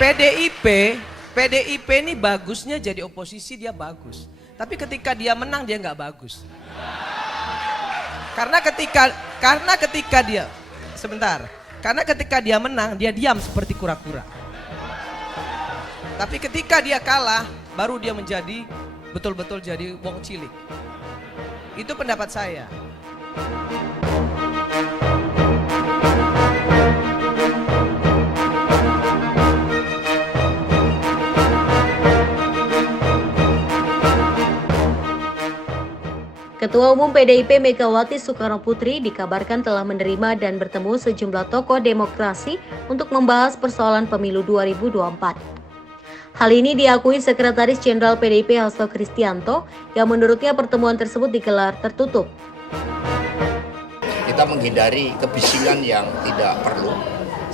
PDIP ini bagusnya jadi oposisi, dia bagus. Tapi ketika dia menang dia nggak bagus. Karena ketika dia menang dia diam seperti kura-kura. Tapi ketika dia kalah baru dia menjadi betul-betul jadi wong cilik. Itu pendapat saya. Ketua Umum PDIP Megawati Soekarnoputri dikabarkan telah menerima dan bertemu sejumlah tokoh demokrasi untuk membahas persoalan pemilu 2024. Hal ini diakui Sekretaris Jenderal PDIP Hasto Kristianto yang menurutnya pertemuan tersebut digelar tertutup. Kita menghindari kebisingan yang tidak perlu,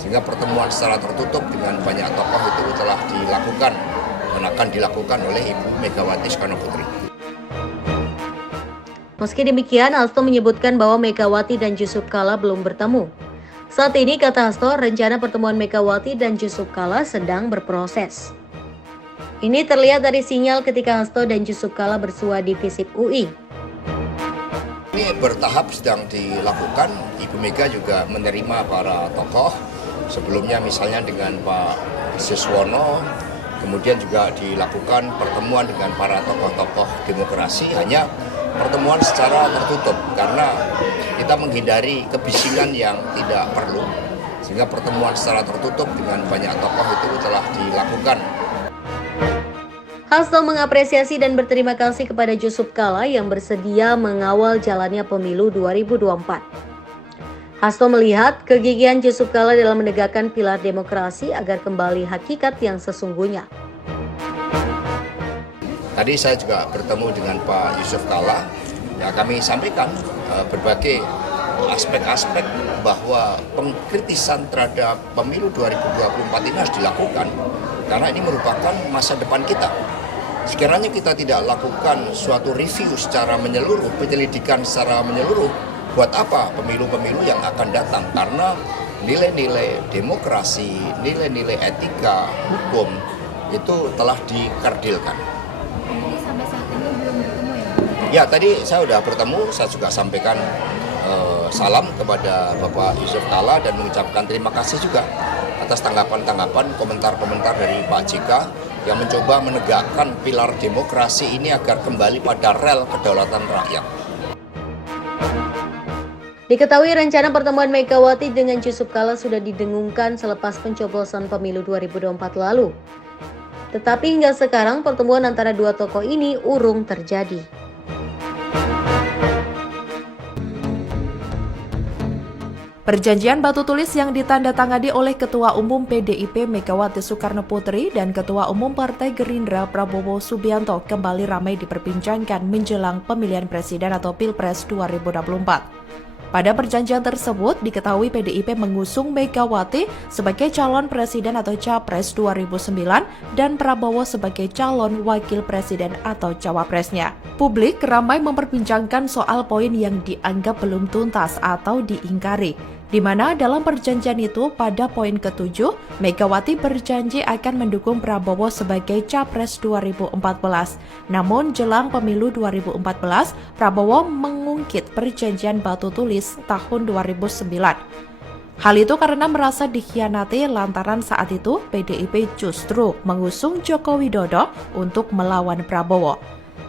sehingga pertemuan secara tertutup dengan banyak tokoh itu telah dilakukan dan akan dilakukan oleh Ibu Megawati Soekarnoputri. Meski demikian, Hasto menyebutkan bahwa Megawati dan Yusuf Kala belum bertemu. Saat ini, kata Hasto, rencana pertemuan Megawati dan Yusuf Kala sedang berproses. Ini terlihat dari sinyal ketika Hasto dan Yusuf Kala bersua di FISIP UI. Ini bertahap sedang dilakukan. Ibu Mega juga menerima para tokoh. Sebelumnya misalnya dengan Pak Siswono, kemudian juga dilakukan pertemuan dengan para tokoh-tokoh demokrasi, hanya pertemuan secara tertutup karena kita menghindari kebisingan yang tidak perlu, sehingga pertemuan secara tertutup dengan banyak tokoh itu telah dilakukan. Hasto mengapresiasi dan berterima kasih kepada Yusuf Kala yang bersedia mengawal jalannya pemilu 2024. Hasto melihat kegigihan Yusuf Kala dalam menegakkan pilar demokrasi agar kembali hakikat yang sesungguhnya. Tadi saya juga bertemu dengan Pak Yusuf Kala, ya kami sampaikan berbagai aspek-aspek bahwa pengkritisan terhadap pemilu 2024 ini harus dilakukan karena ini merupakan masa depan kita. Sekiranya kita tidak lakukan suatu review secara menyeluruh, penyelidikan secara menyeluruh, buat apa pemilu-pemilu yang akan datang? Karena nilai-nilai demokrasi, nilai-nilai etika, hukum itu telah dikerdilkan. Sampai saat ini belum bertemu ya? Ya, tadi saya sudah bertemu, saya juga sampaikan salam kepada Bapak Yusuf Kala dan mengucapkan terima kasih juga atas tanggapan-tanggapan, komentar-komentar dari Pak JK yang mencoba menegakkan pilar demokrasi ini agar kembali pada rel kedaulatan rakyat. Diketahui rencana pertemuan Megawati dengan Yusuf Kala sudah didengungkan selepas pencoblosan pemilu 2024 lalu. Tetapi hingga sekarang pertemuan antara dua tokoh ini urung terjadi. Perjanjian batu tulis yang ditandatangani oleh Ketua Umum PDIP Megawati Soekarnoputri dan Ketua Umum Partai Gerindra Prabowo Subianto kembali ramai diperbincangkan menjelang pemilihan presiden atau Pilpres 2024. Pada perjanjian tersebut, diketahui PDIP mengusung Megawati sebagai calon presiden atau capres 2009 dan Prabowo sebagai calon wakil presiden atau cawapresnya. Publik ramai memperbincangkan soal poin yang dianggap belum tuntas atau diingkari, di mana dalam perjanjian itu pada poin ke-7, Megawati berjanji akan mendukung Prabowo sebagai capres 2014. Namun jelang pemilu 2014, Prabowo mengungkit perjanjian batu tulis tahun 2009. Hal itu karena merasa dikhianati lantaran saat itu PDIP justru mengusung Joko Widodo untuk melawan Prabowo.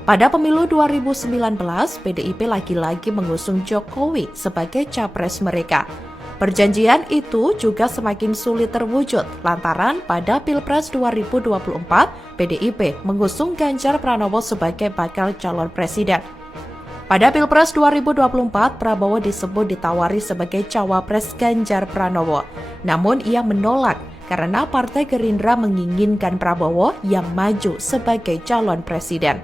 Pada pemilu 2019, PDIP lagi-lagi mengusung Jokowi sebagai capres mereka. Perjanjian itu juga semakin sulit terwujud lantaran pada Pilpres 2024, PDIP mengusung Ganjar Pranowo sebagai bakal calon presiden. Pada Pilpres 2024, Prabowo disebut ditawari sebagai cawapres Ganjar Pranowo. Namun ia menolak karena Partai Gerindra menginginkan Prabowo yang maju sebagai calon presiden.